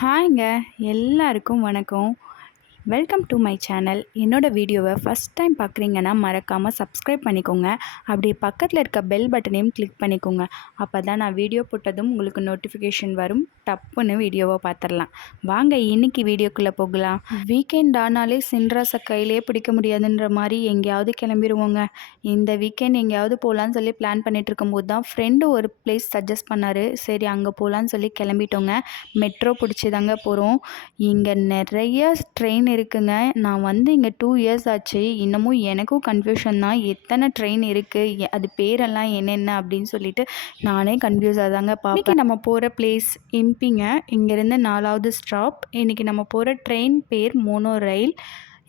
ஹாய்ங்க. எல்லாருக்கும் வணக்கம். Welcome to my channel. என்னோடய வீடியோவை ஃபஸ்ட் டைம் பார்க்குறீங்கன்னா மறக்காமல் சப்ஸ்கிரைப் பண்ணிக்கோங்க. அப்படி பக்கத்தில் இருக்க பெல் பட்டனையும் கிளிக் பண்ணிக்கோங்க. அப்போ தான் நான் வீடியோ போட்டதும் உங்களுக்கு நோட்டிஃபிகேஷன் வரும். டப்புன்னு வீடியோவை பார்த்துடலாம். வாங்க இன்றைக்கி வீடியோக்குள்ளே போகலாம். வீக்கெண்ட் ஆனாலே சின்ராஸை கையிலே பிடிக்க முடியாதுன்ற மாதிரி எங்கேயாவது கிளம்பிடுவோங்க. இந்த வீக்கெண்ட் எங்கேயாவது போகலான்னு சொல்லி பிளான் பண்ணிகிட்டு இருக்கும்போது தான் ஃப்ரெண்டு ஒரு பிளேஸ் சஜஸ்ட் பண்ணார். சரி அங்கே போகலான்னு சொல்லி கிளம்பிட்டோங்க. மெட்ரோ பிடிச்சி தாங்க போகிறோம். இங்கே நிறைய ட்ரெயின் இருக்குங்க. நான் வந்து இங்கே 2 இயர்ஸ் ஆச்சு. இன்னமும் எனக்கும் கன்ஃபியூஷன் தான். எத்தனை ட்ரெயின் இருக்குது, அது பேரெல்லாம் என்னென்ன அப்படின்னு சொல்லிட்டு நானே கன்ஃபியூஸாக தாங்க பார்ப்பேன். இன்றைக்கி நம்ம போகிற பிளேஸ் இம்பிங்க. இங்கேருந்து 4வது ஸ்டாப். இன்றைக்கி நம்ம போகிற ட்ரெயின் பேர் மோனோ ரயில்.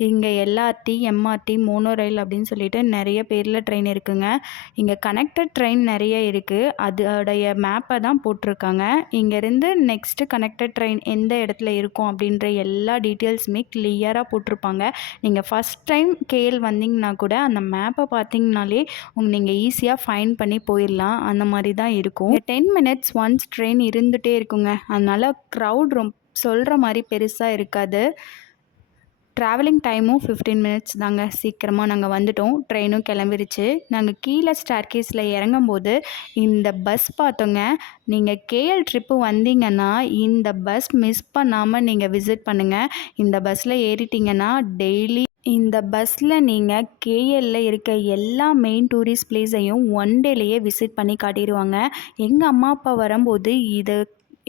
இங்கே எல்ஆர்டி, எம்ஆர்டி, மோனோ ரயில் அப்படின்னு சொல்லிட்டு நிறைய பேரில் ட்ரெயின் இருக்குங்க. இங்கே கனெக்டட் ட்ரெயின் நிறைய இருக்குது. அதோடைய மேப்பை தான் போட்டிருக்காங்க. இங்கேருந்து நெக்ஸ்ட்டு கனெக்டட் ட்ரெயின் எந்த இடத்துல இருக்கும் அப்படின்ற எல்லா டீட்டெயில்ஸுமே கிளியராக போட்டிருப்பாங்க. நீங்கள் ஃபஸ்ட் டைம் கேஎல் வந்தீங்கன்னா கூட அந்த மேப்பை பார்த்தீங்கனாலே நீங்கள் ஈஸியாக ஃபைண்ட் பண்ணி போயிடலாம். அந்த மாதிரி தான் இருக்கும். 10 மினிட்ஸ் ஒன்ஸ் ட்ரெயின் இருந்துகிட்டே இருக்குங்க. அதனால் க்ரௌட் சொல்கிற மாதிரி பெருசாக இருக்காது. ட்ராவலிங் டைமும் 15 மினிட்ஸ் தாங்க. சீக்கிரமாக நாங்கள் வந்துட்டோம். ட்ரெயினும் கிளம்பிருச்சு. நாங்கள் கீழே ஸ்டேர்கேஸில் இறங்கும்போது இந்த பஸ் பார்த்தோங்க. நீங்கள் கேஎல் ட்ரிப்பு வந்தீங்கன்னா இந்த பஸ் மிஸ் பண்ணாமல் நீங்கள் விசிட் பண்ணுங்கள். இந்த பஸ்ஸில் ஏறிட்டிங்கன்னா டெய்லி இந்த பஸ்ஸில் நீங்கள் கேஎல்ல இருக்க எல்லா மெயின் டூரிஸ்ட் பிளேஸையும் ஒன் டேலேயே விசிட் பண்ணி காட்டிடுவாங்க. எங்கள் அம்மா அப்பா வரும்போது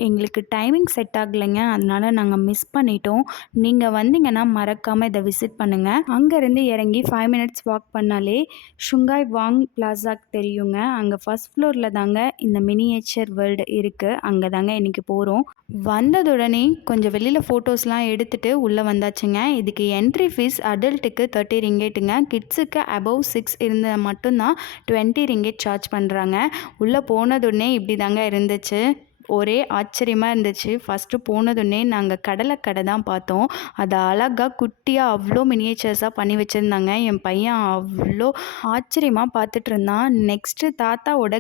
எங்களுக்கு டைமிங் செட் ஆகலைங்க. அதனால் நாங்கள் மிஸ் பண்ணிட்டோம். நீங்கள் வந்தீங்கன்னா மறக்காமல் இதை விசிட் பண்ணுங்கள். அங்கேருந்து இறங்கி 5 மினிட்ஸ் வாக் பண்ணாலே ஷுங்காய் வாங் பிளாசாக்கு தெரியுங்க. அங்கே ஃபஸ்ட் ஃப்ளோரில் தாங்க இந்த மினியேச்சர் வேர்ல்டு இருக்குது. அங்கே தாங்க இன்றைக்கி போகிறோம். வந்ததுடனே கொஞ்சம் வெளியில் ஃபோட்டோஸ்லாம் எடுத்துகிட்டு உள்ளே வந்தாச்சுங்க. இதுக்கு என்ட்ரி ஃபீஸ் அடல்ட்டுக்கு 30 ரிங்கெட்டுங்க. கிட்ஸுக்கு அபவ் 6 இருந்தால் மட்டும்தான் 20 ரிங்கெட் சார்ஜ் பண்ணுறாங்க. உள்ளே போனதுடனே இப்படி தாங்க இருந்துச்சு. ஒரே ஆச்சரியமாக இருந்துச்சு. ஃபஸ்ட்டு போனதுன்னே நாங்கள் கடலை தான் பார்த்தோம். அதை அழகாக குட்டியாக அவ்வளோ மினியேச்சர்ஸாக பண்ணி வச்சுருந்தாங்க. என் பையன் அவ்வளோ ஆச்சரியமாக பார்த்துட்டு இருந்தான். நெக்ஸ்ட்டு தாத்தாவோட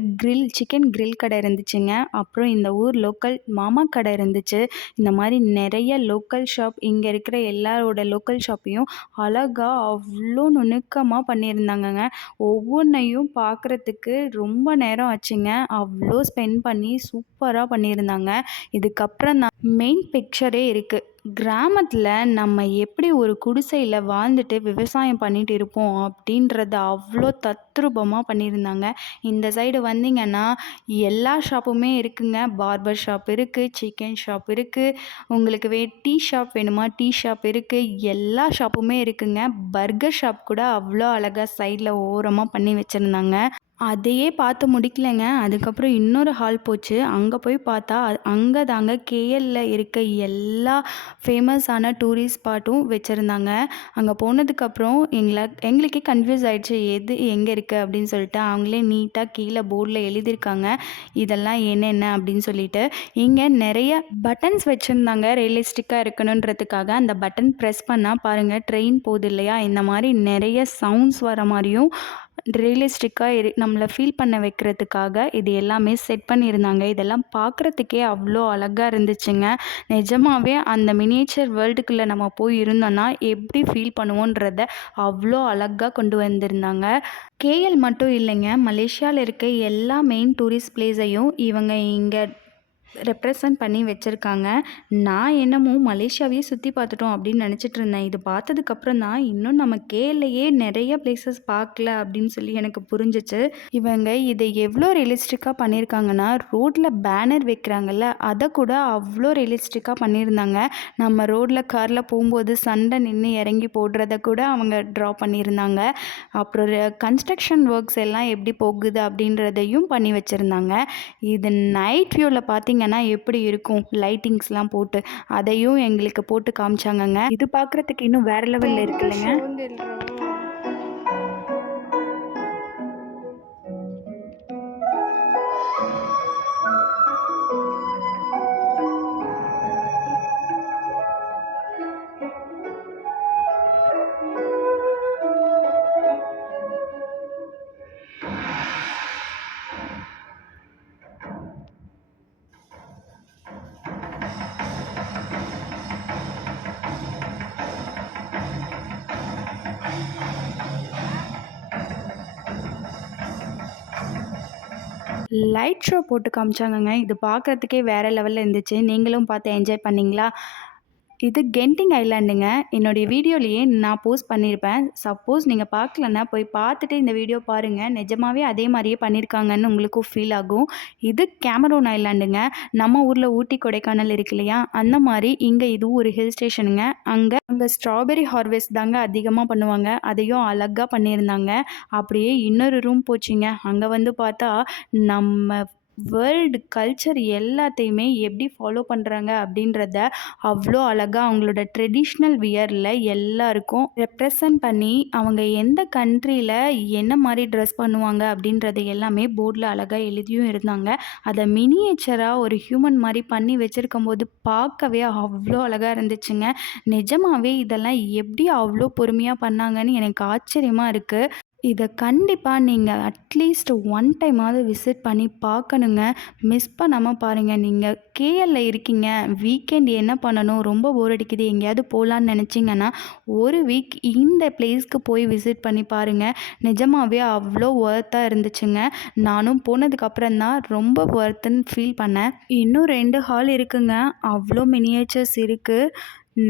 சிக்கன் கிரில் கடை இருந்துச்சுங்க. அப்புறம் இந்த ஊர் லோக்கல் மாமா கடை இருந்துச்சு. இந்த மாதிரி நிறைய லோக்கல் ஷாப், இங்கே இருக்கிற எல்லாரோட லோக்கல் ஷாப்பையும் அழகாக அவ்வளோ நுணுக்கமாக பண்ணியிருந்தாங்கங்க. ஒவ்வொன்றையும் பார்க்குறதுக்கு ரொம்ப நேரம் ஆச்சுங்க. அவ்வளோ ஸ்பெண்ட் பண்ணி சூப்பராக பண்ணியிருந்தாங்க. இதுக்கப்புறம் தான் மெயின் பிக்சரே இருக்குது. கிராமத்தில் நம்ம எப்படி ஒரு குடிசையில் வாழ்ந்துட்டு விவசாயம் பண்ணிட்டு இருப்போம் அப்படின்றத அவ்வளோ தத்ரூபமாக பண்ணியிருந்தாங்க. இந்த சைடு வந்தீங்கன்னா எல்லா ஷாப்புமே இருக்குங்க. பார்பர் ஷாப் இருக்குது, சிக்கன் ஷாப் இருக்குது, உங்களுக்கு டீ ஷாப் வேணுமா டீ ஷாப் இருக்குது, எல்லா ஷாப்புமே இருக்குங்க. பர்கர் ஷாப் கூட அவ்வளோ அழகாக சைடில் ஓரமாக பண்ணி வச்சுருந்தாங்க. அதையே பார்த்து முடிக்கலைங்க. அதுக்கப்புறம் இன்னொரு ஹால் போச்சு. அங்கே போய் பார்த்தா அங்கே தாங்க கேஎல்ல இருக்க எல்லா ஃபேமஸான டூரிஸ்ட் ஸ்பாட்டும் வச்சுருந்தாங்க. அங்கே போனதுக்கப்புறம் எங்களுக்கே கன்ஃபியூஸ் ஆகிடுச்சு எது எங்கே இருக்குது அப்படின்னு சொல்லிட்டு. அவங்களே நீட்டாக கீழே போர்டில் எழுதியிருக்காங்க இதெல்லாம் என்னென்ன அப்படின்னு சொல்லிட்டு. இங்கே நிறைய பட்டன்ஸ் வச்சுருந்தாங்க ரியலிஸ்டிக்காக இருக்கணுன்றதுக்காக. அந்த பட்டன் ப்ரெஸ் பண்ணால் பாருங்கள் ட்ரெயின் போகுது இல்லையா, இந்த மாதிரி நிறைய சவுண்ட்ஸ் வர மாதிரியும் ரியலிஸ்டிக்காக நம்மளை ஃபீல் பண்ண வைக்கிறதுக்காக இது எல்லாமே செட் பண்ணியிருந்தாங்க. இதெல்லாம் பார்க்குறதுக்கே அவ்வளோ அழகாக இருந்துச்சுங்க. நிஜமாகவே அந்த மினியேச்சர் வேர்ல்டுக்குள்ளே நம்ம போய் இருந்தோன்னா எப்படி ஃபீல் பண்ணுவோன்றத அவ்வளோ அழகாக கொண்டு வந்திருந்தாங்க. கேஎல் மட்டும் இல்லைங்க, மலேசியாவில் இருக்க எல்லா மெயின் டூரிஸ்ட் பிளேஸையும் இவங்க இங்கே ரெப்ரசன்ட் பண்ணி வச்சுருக்காங்க. நான் என்னமோ மலேசியாவையே சுற்றி பார்த்துட்டோம் அப்படின்னு நினச்சிட்டு இருந்தேன். இது பார்த்ததுக்கப்புறம் தான் இன்னும் நம்ம கேஎல்லையே நிறைய பிளேசஸ் பார்க்கல அப்படின்னு சொல்லி எனக்கு புரிஞ்சிச்சு. இவங்க இதை எவ்வளோ ரியலிஸ்டிக்காக பண்ணியிருக்காங்கன்னா, ரோட்டில் பேனர் வைக்கிறாங்கல்ல அதை கூட அவ்வளோ ரியலிஸ்டிக்காக பண்ணியிருந்தாங்க. நம்ம ரோட்டில் காரில் போகும்போது சண்டை நின்று இறங்கி போடுறத கூட அவங்க ட்ரா பண்ணியிருந்தாங்க. அப்புறம் கன்ஸ்ட்ரக்ஷன் ஒர்க்ஸ் எல்லாம் எப்படி போகுது அப்படின்றதையும் பண்ணி வச்சுருந்தாங்க. இது நைட் வியூவில் பார்த்தீங்கன்னா எப்படி இருக்கும், லைட்டிங்ஸ்லாம் போட்டு அதையும் எங்களுக்கு போட்டு காமிச்சாங்கங்க. இது பார்க்குறதுக்கு இன்னும் வேற லெவலில் இருக்குல்லங்க. லைட் ஷோ போட்டு காமிச்சாங்கங்க. இது பார்க்குறதுக்கே வேறு லெவலில் இருந்துச்சு. நீங்களும் பார்த்து என்ஜாய் பண்ணீங்களா? இது கென்டிங் ஐலாண்டுங்க. என்னுடைய வீடியோலேயே நான் போஸ்ட் பண்ணியிருப்பேன். சப்போஸ் நீங்கள் பார்க்கலன்னா போய் பார்த்துட்டு இந்த வீடியோ பாருங்கள். நிஜமாவே அதே மாதிரியே பண்ணியிருக்காங்கன்னு உங்களுக்கும் ஃபீல் ஆகும். இது கேமரூன் ஐலாண்டுங்க. நம்ம ஊரில் ஊட்டி, கொடைக்கானல் இருக்கு இல்லையா? அந்த மாதிரி இங்கே இதுவும் ஒரு ஹில் ஸ்டேஷனுங்க. அங்கே ஸ்ட்ராபெர்ரி ஹார்வெஸ்ட் தாங்க அதிகமாக பண்ணுவாங்க. அதையும் அழகாக பண்ணியிருந்தாங்க. அப்படியே இன்னொரு ரூம் போச்சுங்க. அங்கே வந்து பார்த்தா நம்ம வேர்ல்டு கல்ச்சர் எல்லாத்தையுமே எப்படி ஃபாலோ பண்ணுறாங்க அப்படின்றத அவ்வளோ அழகாக அவங்களோட ட்ரெடிஷ்னல் வியரில் எல்லாருக்கும் ரெப்ரசன்ட் பண்ணி அவங்க எந்த கண்ட்ரியில் என்ன மாதிரி ட்ரெஸ் பண்ணுவாங்க அப்படின்றத எல்லாமே போர்டில் அழகாக எழுதியும் இருந்தாங்க. அதை மினியேச்சராக ஒரு ஹியூமன் மாதிரி பண்ணி வச்சுருக்கும் போது பார்க்கவே அவ்வளோ அழகாக இருந்துச்சுங்க. நிஜமாகவே இதெல்லாம் எப்படி அவ்வளோ பொறுமையாக பண்ணாங்கன்னு எனக்கு ஆச்சரியமாக இருக்குது. இதை கண்டிப்பாக நீங்கள் அட்லீஸ்ட் ஒன் டைமாவது விசிட் பண்ணி பார்க்கணுங்க. மிஸ் பண்ணாமல் பாருங்கள். நீங்கள் கேஎல்ல இருக்கீங்க, வீக்கெண்ட் என்ன பண்ணணும், ரொம்ப போர் அடிக்குது, எங்கேயாவது போகலான்னு நினச்சிங்கன்னா ஒரு வீக் இந்த பிளேஸ்க்கு போய் விசிட் பண்ணி பாருங்கள். நிஜமாகவே அவ்வளோ ஒர்த்தாக இருந்துச்சுங்க. நானும் போனதுக்கப்புறம் தான் ரொம்ப ஒர்த்துன்னு ஃபீல் பண்ணேன். இன்னும் 2 ஹால் இருக்குங்க. அவ்வளோ மினியேச்சர்ஸ் இருக்குது.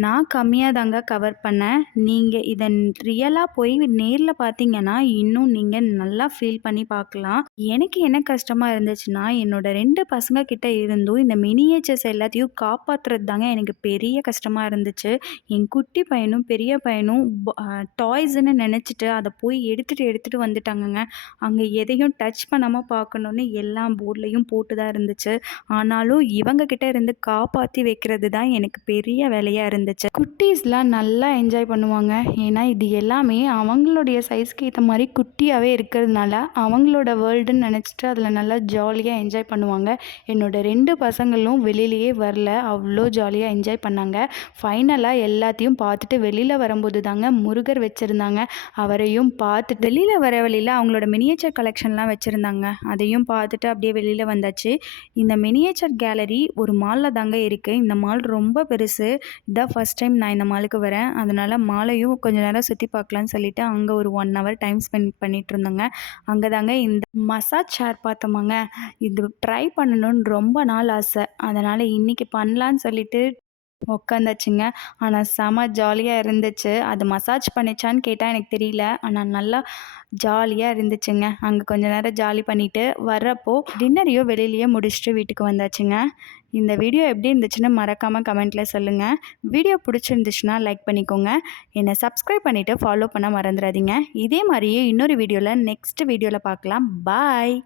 நான் கம்மியாக தாங்க கவர் பண்ணேன். நீங்கள் இதை ரியலாக போய் நேரில் பார்த்தீங்கன்னா இன்னும் நீங்கள் நல்லா ஃபீல் பண்ணி பார்க்கலாம். எனக்கு என்ன கஷ்டமாக இருந்துச்சுன்னா, என்னோட 2 பசங்க கிட்ட இருந்தும் இந்த மினியேச்சர்ஸ் எல்லாத்தையும் காப்பாற்றுறது தாங்க எனக்கு பெரிய கஷ்டமாக இருந்துச்சு. என் குட்டி பையனும் பெரிய பையனும் டாய்ஸ்ன்னு நினச்சிட்டு அதை போய் எடுத்துகிட்டு வந்துட்டாங்கங்க. அங்கே எதையும் டச் பண்ணாமல் பார்க்கணுன்னு எல்லா போர்ட்லேயும் போட்டு தான் இருந்துச்சு. ஆனாலும் இவங்க கிட்ட இருந்து காப்பாற்றி வைக்கிறது தான் எனக்கு பெரிய வேலையாக இருந்துச்சு. குட்டீஸ்லாம் நல்லா என்ஜாய் பண்ணுவாங்க. ஏன்னா இது எல்லாமே அவங்களுடைய சைஸ்க்கு ஏற்ற மாதிரி குட்டியாகவே இருக்கிறதுனால அவங்களோட வேர்ல்டுன்னு நினச்சிட்டு அதில் நல்லா ஜாலியாக என்ஜாய் பண்ணுவாங்க. என்னோட 2 பசங்களும் வெளியிலேயே வரல, அவ்வளோ ஜாலியாக என்ஜாய் பண்ணாங்க. ஃபைனலாக எல்லாத்தையும் பார்த்துட்டு வெளியில் வரும்போது தாங்க முருகர் வச்சுருந்தாங்க. அவரையும் பார்த்துட்டு வெளியில் வர வழியில் அவங்களோட மினியேச்சர் கலெக்ஷன்லாம் வச்சுருந்தாங்க. அதையும் பார்த்துட்டு அப்படியே வெளியில் வந்தாச்சு. இந்த மினியேச்சர் கேலரி ஒரு மாலில் தாங்க இருக்குது. இந்த மால் ரொம்ப பெருசு. இதான் ஃபஸ்ட் டைம் நான் இந்த மாலுக்கு வரேன். அதனால் மாலையும் கொஞ்சம் நேரம் சுற்றி பார்க்கலான்னு சொல்லிவிட்டு அங்கே ஒரு 1 ஹவர் டைம் ஸ்பெண்ட் பண்ணிகிட்டு இருந்தோங்க. அங்கே தாங்க இந்த மசாஜ் சேர் பார்த்தோமாங்க. இது ட்ரை பண்ணணுன்னு ரொம்ப நாள் ஆசை. அதனால் இன்றைக்கி பண்ணலான்னு சொல்லிட்டு உக்காந்தாச்சுங்க. ஆனால் செம ஜாலியாக இருந்துச்சு. அது மசாஜ் பண்ணிச்சான்னு கேட்டால் எனக்கு தெரியல. ஆனால் நல்லா ஜாலியாக இருந்துச்சுங்க. அங்கே கொஞ்ச நேரம் ஜாலி பண்ணிவிட்டு வர்றப்போ டின்னரையும் வெளியிலேயே முடிச்சுட்டு வீட்டுக்கு வந்தாச்சுங்க. இந்த வீடியோ எப்படி இருந்துச்சுன்னு மறக்காமல் கமெண்ட்டில் சொல்லுங்கள். வீடியோ பிடிச்சிருந்துச்சுன்னா லைக் பண்ணிக்கோங்க. என்னை சப்ஸ்கிரைப் பண்ணிவிட்டு ஃபாலோ பண்ண மறந்துடாதீங்க. இதே மாதிரியே இன்னொரு வீடியோவில் நெக்ஸ்ட் வீடியோவில் பார்க்கலாம். பாய்.